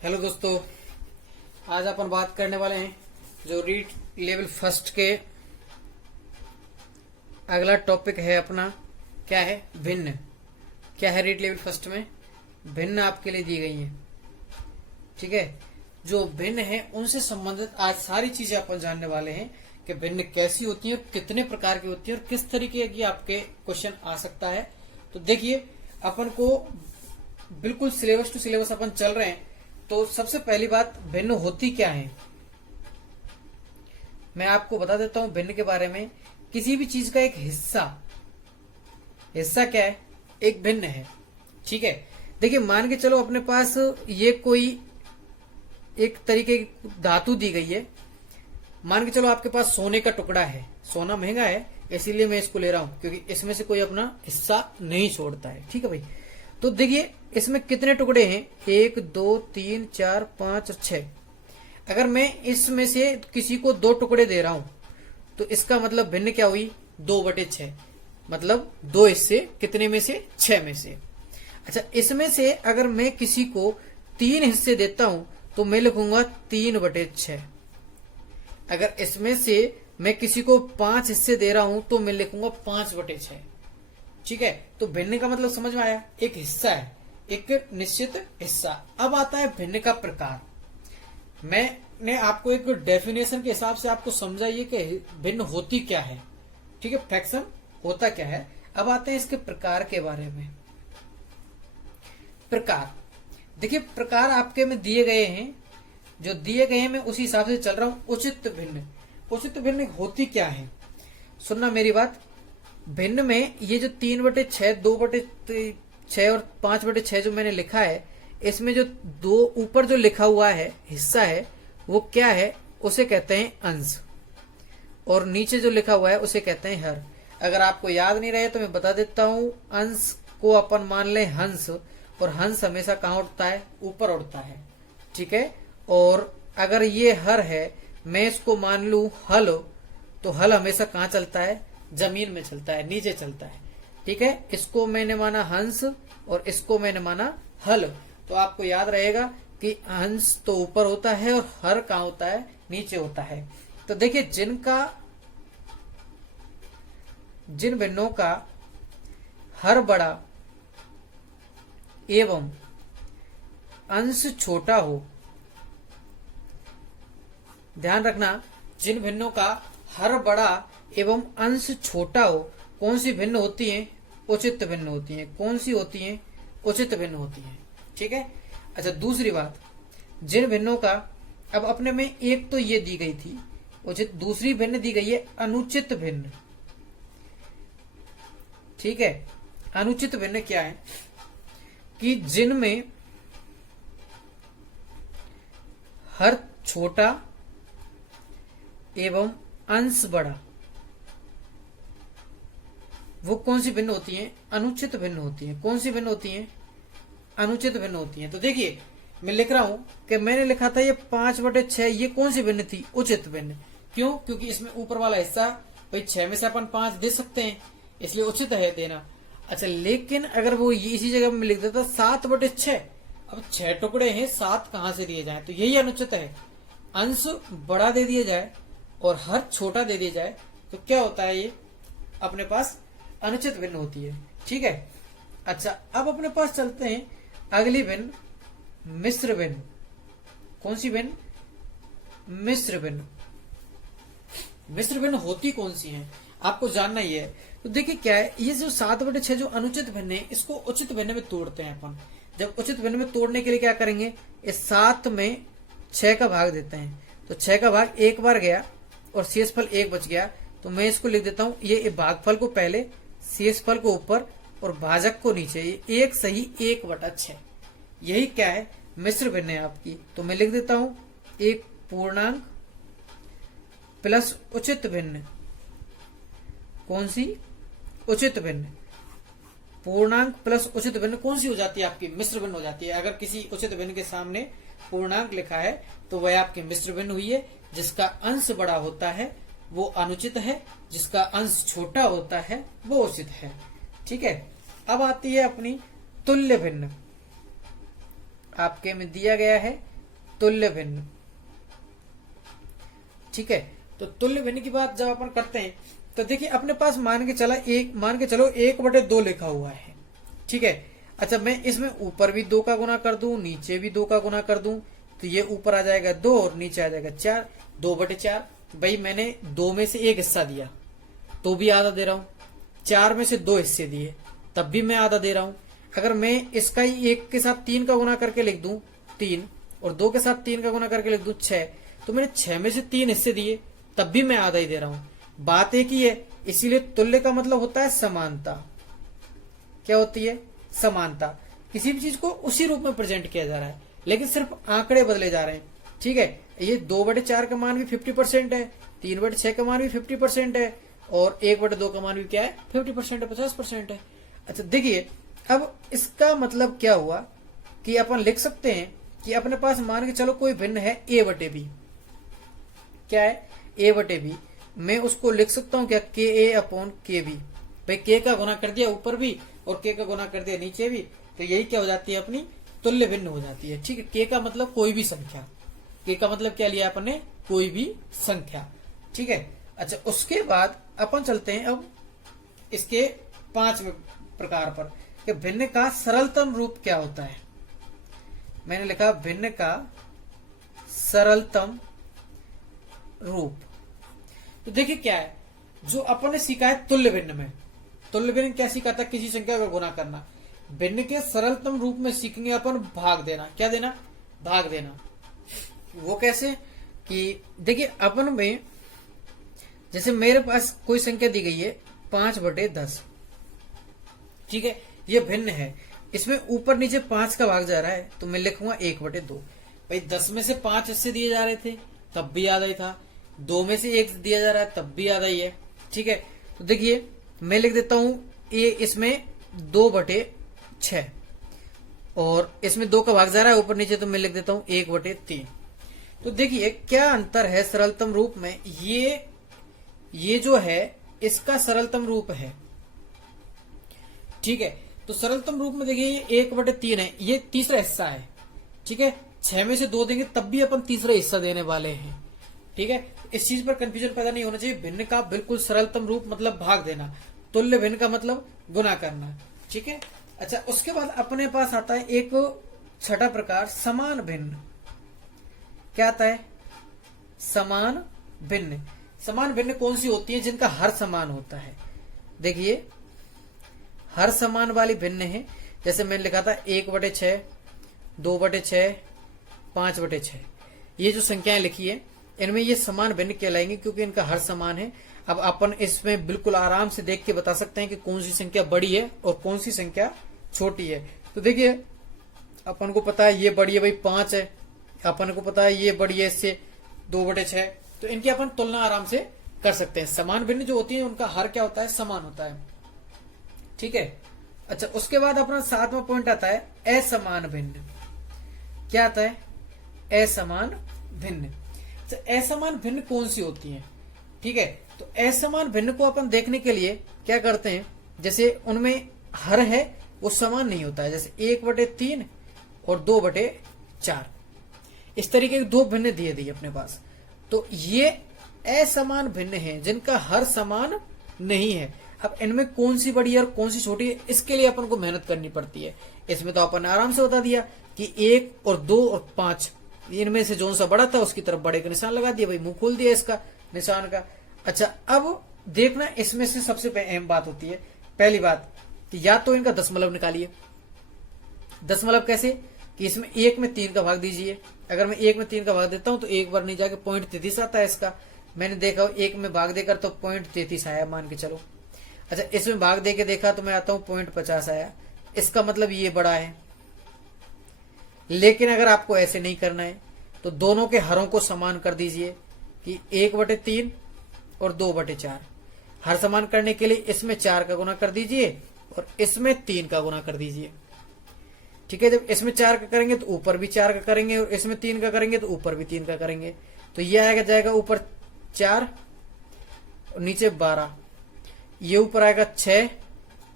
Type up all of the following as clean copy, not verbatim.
Hello दोस्तों, आज अपन बात करने वाले हैं जो रीड लेवल फर्स्ट के अगला टॉपिक है अपना। क्या है? भिन्न। क्या है रीड लेवल फर्स्ट में? भिन्न आपके लिए दी गई है। ठीक है, जो भिन्न है उनसे संबंधित आज सारी चीजें अपन जानने वाले हैं कि भिन्न कैसी होती है, कितने प्रकार की होती है और किस तरीके की आपके क्वेश्चन आ सकता है। तो देखिए, अपन को बिल्कुल सिलेबस टू सिलेबस अपन चल रहे हैं। तो सबसे पहली बात, भिन्न होती क्या है मैं आपको बता देता हूं। भिन्न के बारे में, किसी भी चीज का एक हिस्सा क्या है? एक भिन्न है। ठीक है, देखिए मान के चलो अपने पास ये कोई एक तरीके की धातु दी गई है। मान के चलो आपके पास सोने का टुकड़ा है। सोना महंगा है, इसीलिए मैं इसको ले रहा हूं क्योंकि इसमें से कोई अपना हिस्सा नहीं छोड़ता है। ठीक है भाई, तो देखिए इसमें कितने टुकड़े हैं? 1 2 3 4 5 और 6। अगर मैं इसमें से किसी को 2 टुकड़े दे रहा हूं तो इसका मतलब भिन्न क्या हुई? 2/6, मतलब 2 हिस्से कितने में से? 6 में से। अच्छा, इसमें से अगर मैं किसी को 3 हिस्से देता हूं तो मैं लिखूंगा 3/6। अगर इसमें से मैं किसी को 5 हिस्से दे रहा हूं तो मैं लिखूंगा 5/6। ठीक है, तो भिन्न का मतलब समझ में आया? एक हिस्सा है, एक निश्चित हिस्सा। अब आता है भिन्न का प्रकार। मैंने आपको एक डेफिनेशन के हिसाब से आपको समझाइए कि भिन्न होती क्या है। ठीक है, फ्रैक्शन होता क्या है। अब आते हैं इसके प्रकार के बारे में। प्रकार, देखिए प्रकार आपके में दिए गए हैं, जो दिए गए हैं मैं उसी हिसाब से चल रहा हूं। उचित भिन्न, उचित भिन्न होती क्या है? सुनना मेरी बात। भिन्न में ये जो 3/6, 2/6 और 5/6 जो मैंने लिखा है, इसमें जो 2 ऊपर जो लिखा हुआ है हिस्सा है वो क्या है? उसे कहते हैं अंश, और नीचे जो लिखा हुआ है उसे कहते हैं हर। अगर आपको याद नहीं रहे तो मैं बता देता हूं। अंश को अपन मान लें हंस, और हंस हमेशा कहाँ उड़ता है? ऊपर उड़ता है। ठीक है, और अगर ये हर है, मैं इसको मान लू हल, तो हल हमेशा कहाँ चलता है? जमीन में चलता है, नीचे चलता है। ठीक है, इसको मैंने माना हंस और इसको मैंने माना हल। तो आपको याद रहेगा कि हंस तो ऊपर होता है और हर कहाँ होता है? नीचे होता है। तो देखिए, जिन भिन्नों का हर बड़ा एवं अंश छोटा हो, ध्यान रखना, जिन भिन्नों का हर बड़ा एवं अंश छोटा हो, कौन सी भिन्न होती हैं? उचित भिन्न होती हैं। कौन सी होती हैं? उचित भिन्न होती हैं। ठीक है। अच्छा, दूसरी बात, जिन भिन्नों का, अब अपने में एक तो ये दी गई थी उचित, दूसरी भिन्न दी गई है अनुचित भिन्न। ठीक है, अनुचित भिन्न क्या है? कि जिनमें हर छोटा एवं अंश बड़ा, वो कौन सी भिन्न होती हैं? अनुचित भिन्न होती हैं। कौन सी भिन्न होती हैं? अनुचित भिन्न होती हैं। तो देखिए मैं लिख रहा हूं कि मैंने लिखा था ये 5/6, ये कौन सी भिन्न थी? उचित भिन्न। क्यों? क्योंकि इसमें ऊपर वाला हिस्सा भाई 6 में से अपन 5 दे सकते हैं, इसलिए उचित है देना। अच्छा, लेकिन अगर वो इसी जगह में लिख देता 7/6, अब 6 टुकड़े हैं, 7 कहां से दिए जाए? तो यही अनुचित है। अंश बड़ा दे दिया जाए और हर छोटा दे दिया जाए तो क्या होता है? ये अपने पास अनुचित भिन्न होती है। ठीक है। अच्छा, अब अपने पास चलते हैं अगली भिन्न, मिश्र भिन्न। कौन सी भिन्न? मिश्र भिन्न। मिश्र भिन्न होती कौन सी है आपको जानना ही है। तो देखिए क्या है, ये जो 7/6 जो अनुचित भिन्न है, इसको उचित भिन्न में तोड़ते हैं अपन। जब उचित भिन्न में तोड़ने के लिए क्या करेंगे? इस 7 में 6 का भाग देते हैं, तो 6 का भाग एक बार गया और शेषफल 1 बच गया। तो मैं इसको लिख देता हूं, ये भागफल को पहले, शेषफल को ऊपर और भाजक को नीचे। ये 1 सही 1/6। यही क्या है? मिश्र भिन्न है आपकी। तो मैं लिख देता हूं एक पूर्णांक प्लस उचित भिन्न। कौन सी? उचित भिन्न। पूर्णांक प्लस उचित भिन्न कौन सी हो जाती है आपकी? मिश्र भिन्न हो जाती है। अगर किसी उचित भिन्न के सामने पूर्णांक लिखा है तो वह आपकी मिश्र भिन्न हुई है। जिसका अंश बड़ा होता है वो अनुचित है, जिसका अंश छोटा होता है वो उचित है। ठीक है। अब आती है अपनी तुल्य भिन्न। आपके में दिया गया है तुल्य भिन्न। ठीक है, तो तुल्य भिन्न की बात जब अपन करते हैं तो देखिए अपने पास मान के चलो 1/2 लिखा हुआ है। ठीक है, अच्छा मैं इसमें ऊपर भी 2 का गुना कर दूं, नीचे भी 2 का गुना कर दूं, तो ये ऊपर आ जाएगा 2 और नीचे आ जाएगा 4, 2/4। भाई मैंने 2 में से 1 हिस्सा दिया तो भी आधा दे रहा हूं, 4 में से 2 हिस्से दिए तब भी मैं आधा दे रहा हूं। अगर मैं इसका ही 1 के साथ 3 का गुना करके लिख दूं 3, और 2 के साथ 3 का गुना करके लिख दूं 6, तो मैंने 6 में से 3 हिस्से दिए तब भी मैं आधा ही दे रहा हूं। बात एक ही है, इसीलिए तुल्य का मतलब होता है समानता। क्या होती है? समानता। किसी भी चीज को उसी रूप में प्रेजेंट किया जा रहा है, लेकिन सिर्फ आंकड़े बदले जा रहे हैं। ठीक है, ये 2/4 का मान भी 50% है, 3/6 का मान भी 50% है, और 1/2 का मान भी क्या है? 50% है, 50% है। अच्छा देखिए, अब इसका मतलब क्या हुआ कि अपन लिख सकते हैं कि अपने पास मान के चलो कोई भिन्न है a/b। क्या है? a/b। मैं उसको लिख सकता हूं क्या? KA/KB। भाई k का गुना कर दिया ऊपर भी और k का गुना कर दिया नीचे भी, तो यही क्या हो जाती है? अपनी तुल्य भिन्न हो जाती है। ठीक है, k का मतलब कोई भी संख्या। k का मतलब क्या लिया अपने? कोई भी संख्या। ठीक है, अच्छा उसके बाद अपन चलते हैं अब इसके 5वें प्रकार पर कि भिन्न का सरलतम रूप क्या होता है। मैंने लिखा भिन्न का सरलतम रूप। तो देखिए क्या है जो अपन ने सीखा है तुल्य भिन्न में। तुल्य भिन्न क्या सीखा था? किसी संख्या का गुना करना। भिन्न के सरलतम रूप में सीखेंगे अपन भाग देना। क्या देना? भाग देना। वो कैसे? कि देखिए अपन में जैसे मेरे पास कोई संख्या दी गई है 5/10। ठीक है, ये भिन्न है, इसमें ऊपर नीचे 5 का भाग जा रहा है, तो मैं लिखूंगा 1/2। भाई 10 में से 5 हिस्से दिए जा रहे थे तब भी आधा ही था, 2 में से 1 दिया जा रहा है तब भी आधा ही है। ठीक है, तो देखिए मैं लिख देता हूं ये इसमें 2/6 और इसमें 2 का भाग जा रहा है ऊपर नीचे, तो मैं लिख देता हूं 1/3। तो देखिए क्या अंतर है सरलतम रूप में। ये जो है इसका सरलतम रूप है। ठीक है, तो सरलतम रूप में देखिए ये 1/3 है, ये तीसरा हिस्सा है। ठीक है, 6 में से 2 देंगे तब भी अपन तीसरा हिस्सा देने वाले हैं। ठीक है, इस चीज पर कंफ्यूजन पैदा नहीं होना चाहिए। भिन्न का बिल्कुल सरलतम रूप मतलब भाग देना, तुल्य भिन्न का मतलब गुना करना। ठीक है, अच्छा उसके बाद अपने पास आता है एक छठा प्रकार समान भिन्न। क्या आता है? समान भिन्न। समान भिन्न कौन सी होती है? जिनका हर समान होता है। देखिए हर समान वाली भिन्न है, जैसे मैंने लिखा था 1/6, 2/6, 5/6। ये जो संख्याएं लिखी है इनमें ये समान भिन्न कहलाएंगे क्योंकि इनका हर समान है। अब अपन इसमें बिल्कुल आराम से देख के बता सकते हैं कि कौन सी संख्या बड़ी है और कौन सी संख्या छोटी है। तो देखिए अपन को पता है ये बड़ी है भाई 5 है, अपन को पता है ये बड़ी है इससे 2/6, तो इनकी अपन तुलना आराम से कर सकते हैं। समान भिन्न जो होती है उनका हर क्या होता है? समान होता है। ठीक है, अच्छा उसके बाद अपना 7वां पॉइंट आता है असमान भिन्न। क्या आता है? असमान भिन्न। असमान भिन्न कौन सी होती है? ठीक है, तो असमान भिन्न को अपन देखने के लिए क्या करते हैं, जैसे उनमें हर है वो समान नहीं होता है, जैसे 1/3 और 2/4, इस तरीके के 2 भिन्न दिए दिए अपने पास। तो ये असमान भिन्न है जिनका हर समान नहीं है। अब इनमें कौन सी बड़ी है और कौन सी छोटी है, इसके लिए अपन को मेहनत करनी पड़ती है। इसमें तो अपन ने आराम से बता दिया कि 1 और 2 और 5 इनमें से जो सा बड़ा था उसकी तरफ बड़े का निशान लगा दिया, भाई मुंह खोल दिया इसका निशान का। अच्छा अब देखना इसमें से सबसे अहम बात होती है, पहली बात कि या तो इनका दशमलव निकालिए। दशमलव कैसे? कि इसमें 1 में 3 का भाग दीजिए। अगर मैं 1 में 3 का भाग देता हूं तो एक बार नहीं जाके 0.33 आता है इसका। मैंने देखा 1 में भाग देकर तो 0.33 आया मान के चलो। अच्छा इसमें भाग देके देखा तो मैं आता हूं 0.50 आया, इसका मतलब ये बड़ा है। लेकिन अगर आपको ऐसे नहीं करना है तो दोनों के हरों को समान कर दीजिए कि 1/3 और 2/4। हर समान करने के लिए इसमें 4 का गुना कर दीजिए और इसमें 3 का गुना कर दीजिए। ठीक है, जब इसमें 4 का करेंगे तो ऊपर भी 4 का करेंगे और इसमें 3 का करेंगे तो ऊपर भी 3 का करेंगे। तो ये आएगा जाएगा ऊपर 4 और नीचे 12, ये ऊपर आएगा 6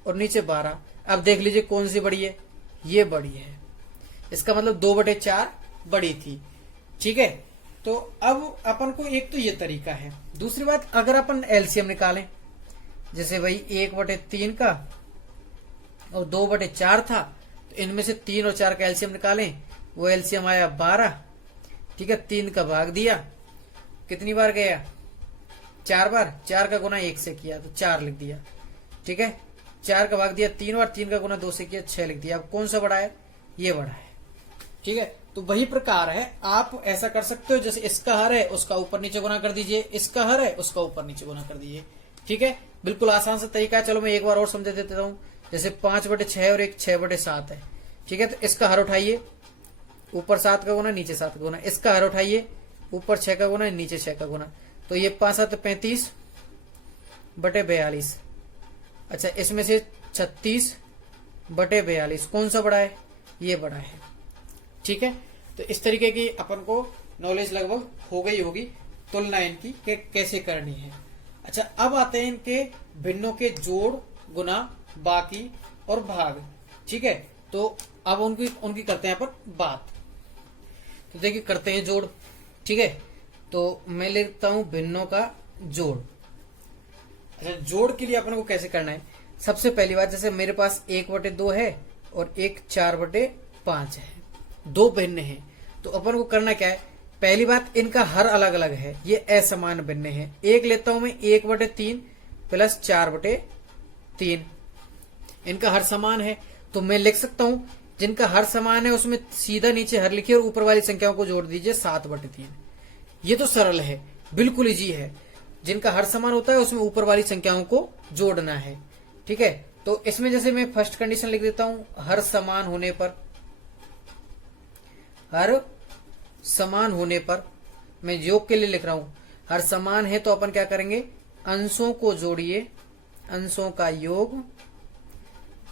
और नीचे 12। अब देख लीजिए कौन सी बड़ी है? ये बड़ी है, इसका मतलब 2/4 बड़ी थी। ठीक है। तो अब अपन को एक तो ये तरीका है। दूसरी बात, अगर अपन एलसीएम निकालें, जैसे भाई 1/3 का और 2/4 था, तो इनमें से 3 और 4 का एलसीएम निकालें, वो एलसीएम आया 12। ठीक है, 3 का भाग दिया, कितनी बार गया? 4 बार। 4 का गुना 1 से किया तो 4 लिख दिया। ठीक है, 4 का भाग दिया 3 बार, 3 का गुना 2 से किया 6 लिख दिया। अब कौन सा बड़ा है? ये बड़ा है। ठीक है, तो वही प्रकार है, आप ऐसा कर सकते हो, जैसे इसका हर है उसका ऊपर नीचे गुना कर दीजिए, इसका हर है उसका ऊपर नीचे गुना कर दीजिए। ठीक है, बिल्कुल आसान सा तरीका है। चलो मैं एक बार और समझा देता हूँ। जैसे 5/6 और एक 6/7 है। ठीक है, तो इसका हर उठाइए, ऊपर 7 का गुना नीचे 7 का गुना, इसका हर उठाइए, ऊपर 6 का गुना नीचे 6 का गुना, तो ये 5×7 35/42। अच्छा, इसमें से 36/42 कौन सा बड़ा है? ये बड़ा है। ठीक है, तो इस तरीके की अपन को नॉलेज लगभग हो गई होगी तुलना इनकी कैसे करनी है। अच्छा, अब आते हैं इनके भिन्नों के जोड़, गुना, बाकी और भाग। ठीक है, तो अब उनकी करते हैं अपन बात। तो देखिए, करते हैं जोड़। ठीक है, तो मैं लिखता हूं भिन्नों का जोड़। अच्छा, जोड़ के लिए अपन को कैसे करना है? सबसे पहली बात, जैसे मेरे पास 1/2 है और एक 4/5 है, दो भिन्न है, तो अपन को करना क्या है? पहली बात, इनका हर अलग अलग है, ये असमान भिन्न है। एक लेता हूं मैं 1/3 प्लस 4/3, इनका हर समान है, तो मैं लिख सकता हूं जिनका हर समान है उसमें सीधा नीचे हर लिखिए और ऊपर वाली संख्याओं को जोड़ दीजिए 7/3। ये तो सरल है, बिल्कुल इजी है। जिनका हर समान होता है उसमें ऊपर वाली संख्याओं को जोड़ना है। ठीक है, तो इसमें जैसे मैं फर्स्ट कंडीशन लिख देता हूं, हर समान होने पर, हर समान होने पर, मैं योग के लिए लिख रहा हूं, हर समान है तो अपन क्या करेंगे? अंशों को जोड़िए, अंशों का योग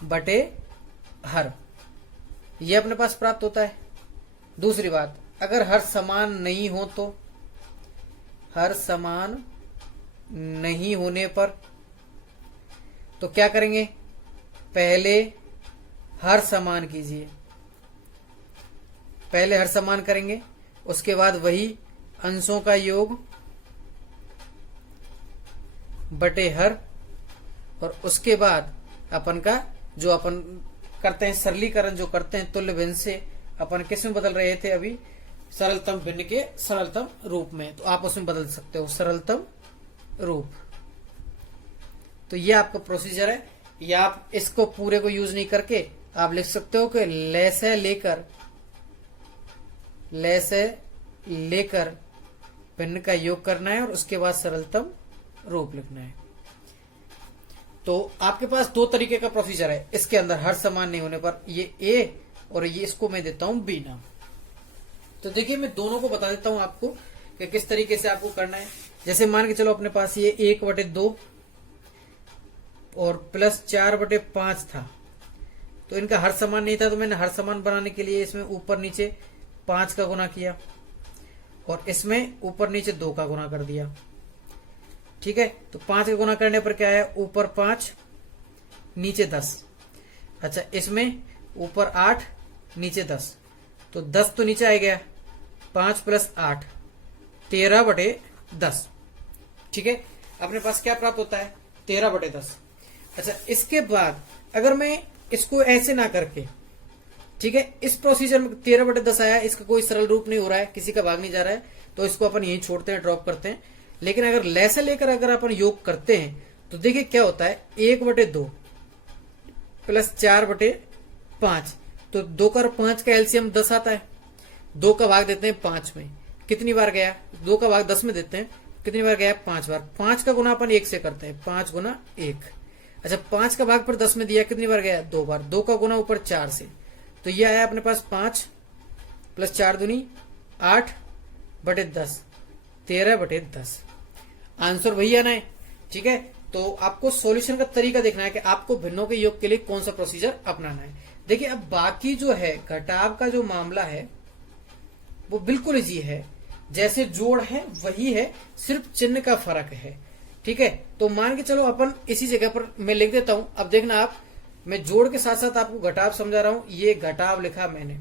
बटे हर, ये अपने पास प्राप्त होता है। दूसरी बात, अगर हर समान नहीं हो तो, हर समान नहीं होने पर तो क्या करेंगे? पहले हर समान कीजिए, पहले हर समान करेंगे, उसके बाद वही अंशों का योग बटे हर, और उसके बाद अपन का जो अपन करते हैं सरलीकरण, जो करते हैं तुल्य भिन्न से, अपन किस में बदल रहे थे अभी? सरलतम भिन्न के सरलतम रूप में, तो आप उसमें बदल सकते हो सरलतम रूप। तो ये आपका प्रोसीजर है। या आप इसको पूरे को यूज नहीं करके आप लिख सकते हो कि ले से लेकर भिन्न का योग करना है और उसके बाद सरलतम रूप लिखना है। तो आपके पास दो तरीके का प्रोसीजर है इसके अंदर, हर समान नहीं होने पर ये ए और ये इसको मैं देता हूं बी नाम। तो देखिए, मैं दोनों को बता देता हूं आपको कि किस तरीके से आपको करना है। जैसे मान के चलो अपने पास ये 1/2 और प्लस 4/5 था, तो इनका हर समान नहीं था, तो मैंने हर समान बनाने के लिए इसमें ऊपर नीचे 5 का गुना किया और इसमें ऊपर नीचे 2 का गुना कर दिया। ठीक है, तो 5 का गुना करने पर क्या है? ऊपर 5 नीचे 10। अच्छा, इसमें ऊपर 8 नीचे 10, तो 10 तो नीचे आ गया, 5 + 8 13/10। ठीक है, अपने पास क्या प्राप्त होता है? 13/10। अच्छा, इसके बाद अगर मैं इसको ऐसे ना करके, ठीक है, इस प्रोसीजर में 13/10 आया, इसका कोई सरल रूप नहीं हो रहा है, किसी का भाग नहीं जा रहा है, तो इसको अपन यहीं छोड़ते हैं, ड्रॉप करते हैं। लेकिन अगर ले से लेकर अगर अपन योग करते हैं तो देखिए क्या होता है? 1/2 प्लस 4/5, तो 2 का 5 का एलसीएम 10 आता है। 2 का भाग देते हैं 5 में, कितनी बार गया? 2 का भाग 10 में देते हैं, कितनी बार गया? 5 बार। 5 का गुना अपन 1 से करते हैं, 5 × 1। अच्छा, 5 का भाग पर 10 में दिया, कितनी बार गया? 2 बार। 2 का गुना ऊपर 4 से, तो ये आया अपने पास 5 + 4 दूनी 8/10, 13/10। आंसर वही आना है। ठीक है, तो आपको सॉल्यूशन का तरीका देखना है कि आपको भिन्नों के योग के लिए कौन सा प्रोसीजर अपनाना है। देखिए, अब बाकी जो है घटाव का जो मामला है वो बिल्कुल इजी है, जैसे जोड़ है वही है, सिर्फ चिन्ह का फर्क है। ठीक है, तो मान के चलो अपन इसी जगह पर मैं लिख देता हूं। अब देखना आप, मैं जोड़ के साथ साथ आपको घटाव समझा रहा हूं। ये घटाव लिखा मैंने।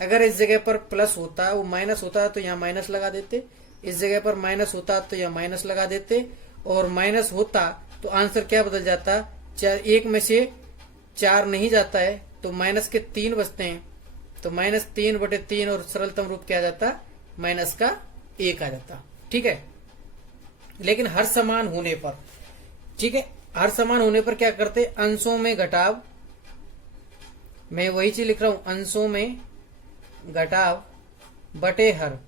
अगर इस जगह पर प्लस होता है वो माइनस होता है तो यहाँ माइनस लगा देते, इस जगह पर माइनस होता तो यहाँ माइनस लगा देते, और माइनस होता तो आंसर क्या बदल जाता, चार एक में से 4 नहीं जाता है तो माइनस के 3 बचते हैं, तो -3/3 और सरलतम रूप क्या आ जाता, माइनस का 1 आ जाता। ठीक है, लेकिन हर समान होने पर, ठीक है, हर समान होने पर क्या करते, अंशों में घटाव, मैं वही चीज लिख रहा हूं, अंशों में घटाव बटे हर,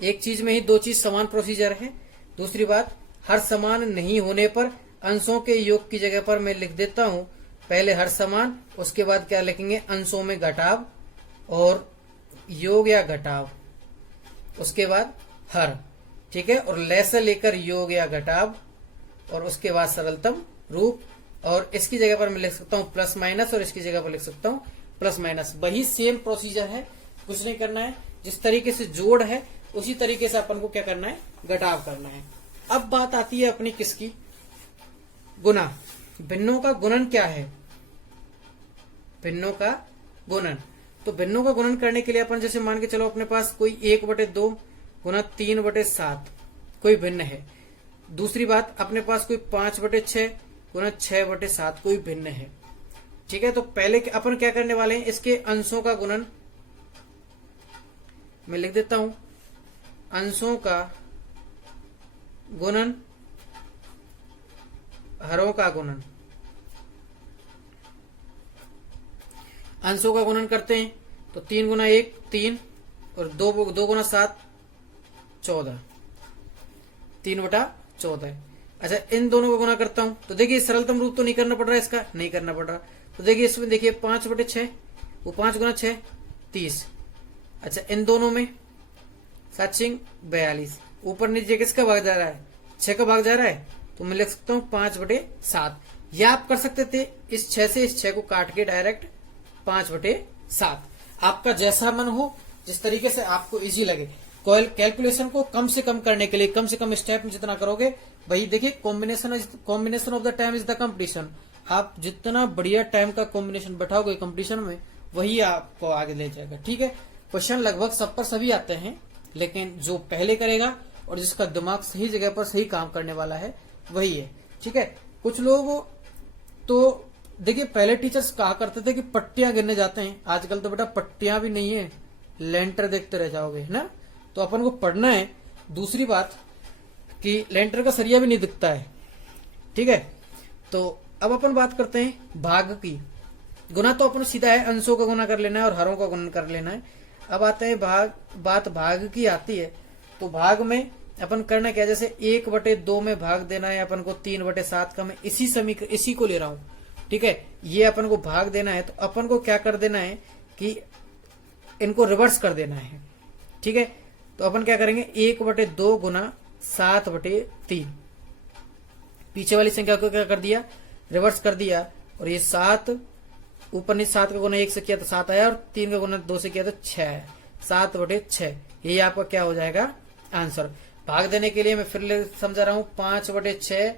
एक चीज में ही दो चीज समान प्रोसीजर है। दूसरी बात, हर समान नहीं होने पर अंशों के योग की जगह पर मैं लिख देता हूं पहले हर समान, उसके बाद क्या लिखेंगे, अंशों में घटाव और योग या घटाव, उसके बाद हर। ठीक है, और लय से लेकर योग या घटाव, और उसके बाद सरलतम रूप, और इसकी जगह पर मैं लिख सकता हूं प्लस माइनस, और इसकी जगह पर लिख सकता हूं प्लस माइनस। वही सेम प्रोसीजर है, कुछ नहीं करना है। जिस तरीके से जोड़ है उसी तरीके से अपन को क्या करना है, घटाव करना है। अब बात आती है अपनी किसकी, गुना। भिन्नों का गुणन क्या है, भिन्नों का गुणन। तो भिन्नों का गुणन करने के लिए अपन जैसे मान के चलो अपने पास कोई 1/2 गुना 3/7 कोई भिन्न है। दूसरी बात, अपने पास कोई 5/6 गुना 6/7 कोई भिन्न है। ठीक है, तो पहले अपन क्या करने वाले हैं, इसके अंशों का गुणन मैं लिख देता हूं, अंशों का गुणन हरों का गुणन। अंशों का गुणन करते हैं तो 3 गुना 1 3 और 2 गुना 7 14, 3/14। अच्छा, इन दोनों को गुना करता हूं तो देखिए सरलतम रूप तो नहीं करना पड़ रहा है, इसका नहीं करना पड़ रहा। तो देखिए इसमें देखिए 5/6, वो 5 गुना 6 30। अच्छा, इन दोनों में 7 42, ऊपर नीचे किसका भाग जा रहा है, 6 का भाग जा रहा है, तो मैं लिख सकता हूं 5/7। या आप कर सकते थे इस 6 से इस 6 को काट के डायरेक्ट 5/7, आपका जैसा मन हो, जिस तरीके से आपको इजी लगे। कैलकुलेशन को कम से कम करने के लिए कम से कम स्टेप में जितना करोगे, भाई देखिए combination of the time is the competition. आप जितना बढ़िया टाइम का कॉम्बिनेशन बैठाओगे कंपटीशन में, वही आपको आगे ले जाएगा। ठीक है, क्वेश्चन लगभग सब पर सभी आते हैं, लेकिन जो पहले करेगा और जिसका दिमाग सही जगह पर सही काम करने वाला है वही है। ठीक है, कुछ लोग तो देखिए पहले टीचर्स कहा करते थे कि पट्टियां गिनने जाते हैं, आजकल तो बेटा पट्टियां भी नहीं है, लेंटर देखते रह जाओगे, है ना। तो अपन को पढ़ना है। दूसरी बात कि लेंटर का सरिया भी नहीं दिखता है। ठीक है, तो अब अपन बात करते हैं भाग की। गुना तो अपन सीधा है, अंशों का गुना कर लेना है और हरों का गुणन कर लेना है। अब आते हैं भाग की आती है। तो भाग में अपन करना क्या, जैसे 1/2 में भाग देना है अपन को 3/7 का, मैं इसी को ले रहा हूं। ठीक है, ये अपन को भाग देना है, तो अपन को क्या कर देना है कि इनको रिवर्स कर देना है। ठीक है, तो अपन क्या करेंगे, 1/2 गुना 7/3, पीछे वाली संख्या को क्या कर दिया, रिवर्स कर दिया, और ये 7 ऊपर नीचे 7 का गुना 1 से किया तो 7 आया, और 3 का गुना 2 से किया तो 6, 7/6। ये आपका क्या हो जाएगा, आंसर। भाग देने के लिए मैं फिर समझा रहा हूं, 5/6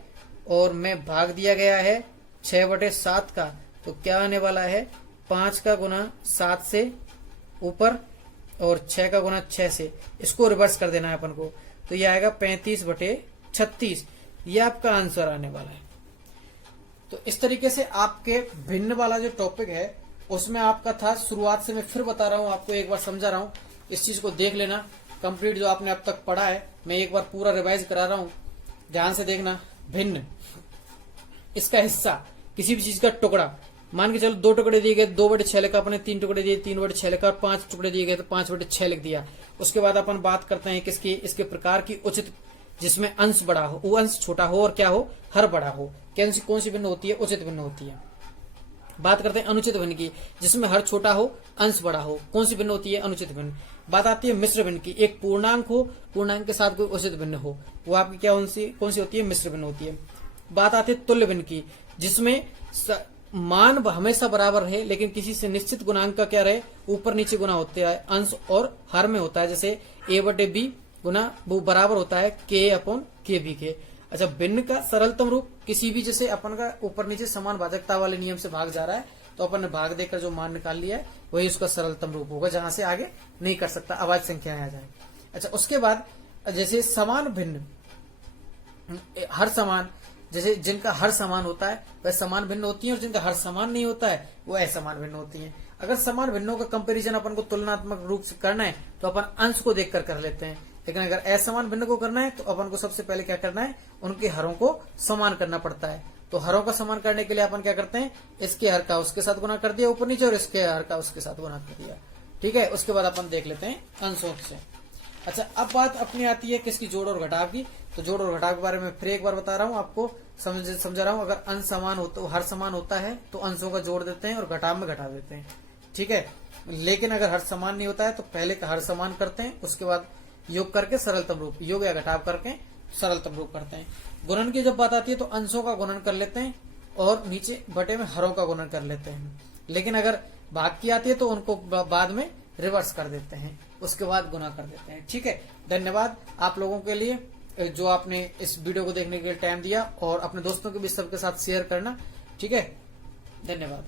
और मैं भाग दिया गया है 6/7 का, तो क्या आने वाला है, 5 का गुना 7 से ऊपर और 6 का गुना 6 से, इसको रिवर्स कर देना है अपन को, तो ये आएगा 35/36। ये आपका आंसर आने वाला है। तो इस तरीके से आपके भिन्न वाला जो टॉपिक है उसमें आपका था, शुरुआत से मैं फिर बता रहा हूं आपको, एक बार समझा रहा हूं, इस चीज को देख लेना कंप्लीट। जो आपने अब तक पढ़ा है मैं एक बार पूरा रिवाइज करा रहा हूं, ध्यान से देखना। भिन्न, इसका हिस्सा, किसी भी चीज का टुकड़ा, मान के चलो 2 टुकड़े दिए गए 2/6 लिखा अपने, 3 टुकड़े दिए 3/6 लिखा, और 5 टुकड़े दिए गए तो 5/6 लिख दिया। उसके बाद अपन बात करते हैं किसकी, इसके प्रकार की उचित, जिसमें अंश बड़ा हो, वो अंश छोटा हो और क्या हो, हर बड़ा हो। कौन सी भिन्न होती है, उचित भिन्न होती है। बात करते हैं अनुचित भिन्न की, जिसमें हर छोटा हो अंश बड़ा हो, कौन सी भिन्न होती है, अनुचित भिन्न। बात आती है मिश्र भिन्न की, एक पूर्णांक हो, पूर्णांक के साथ कोई उचित भिन्न हो, वो आपकी क्या कौन सी होती है, मिश्र भिन्न होती है। बात आती है तुल्य भिन्न की, जिसमें मान हमेशा बराबर रहे लेकिन किसी से निश्चित गुणांक का क्या रहे, ऊपर नीचे गुना होते हैं, अंश और हर में होता है। जैसे a/b गुना वो बराबर होता है k/kb के। अच्छा, भिन्न का सरलतम रूप, किसी भी जैसे अपन का ऊपर नीचे समान भाजकता वाले नियम से भाग जा रहा है तो अपन ने भाग देकर जो मान निकाल लिया है वही उसका सरलतम रूप होगा, जहां से आगे नहीं कर सकता, अभाज्य संख्याएं आ जाए। अच्छा, उसके बाद जैसे समान भिन्न, हर समान, जैसे जिनका हर समान होता है वह समान भिन्न होती है, और जिनका हर समान नहीं होता है वो असमान भिन्न होती है। अगर समान भिन्नों का कंपैरिजन अपन को तुलनात्मक रूप से करना है तो अपन अंश को देखकर कर लेते हैं, लेकिन अगर असमान भिन्न को करना है तो अपन को सबसे पहले क्या करना है, उनके हरों को समान करना पड़ता है। तो हरों का समान करने के लिए अपन क्या करते हैं, इसके हर का उसके साथ गुना कर दिया ऊपर नीचे, और इसके हर का उसके साथ गुना कर दिया। ठीक है, उसके बाद अपन देख लेते हैं अंशों से। अच्छा, अब बात अपनी आती है किसकी, जोड़ और घटाव की। तो जोड़ और घटाव के बारे में फिर एक बार बता रहा हूँ आपको, समझा रहा हूँ। अगर अंश समान होता, हर समान होता है तो अंशों का जोड़ देते हैं और घटाव में घटा देते हैं। ठीक है, लेकिन अगर हर समान नहीं होता है तो पहले का हर समान करते हैं, उसके बाद योग करके सरलतम रूप, योग या घटाव करके सरलतम रूप करते हैं। गुणन की जब बात आती है तो अंशों का गुणन कर लेते हैं और नीचे बटे में हरों का गुणन कर लेते हैं। लेकिन अगर भाग की आती है तो उनको बाद में रिवर्स कर देते हैं, उसके बाद गुना कर देते हैं। ठीक है, धन्यवाद आप लोगों के लिए जो आपने इस वीडियो को देखने के लिए टाइम दिया, और अपने दोस्तों के भी सबके साथ शेयर करना। ठीक है, धन्यवाद।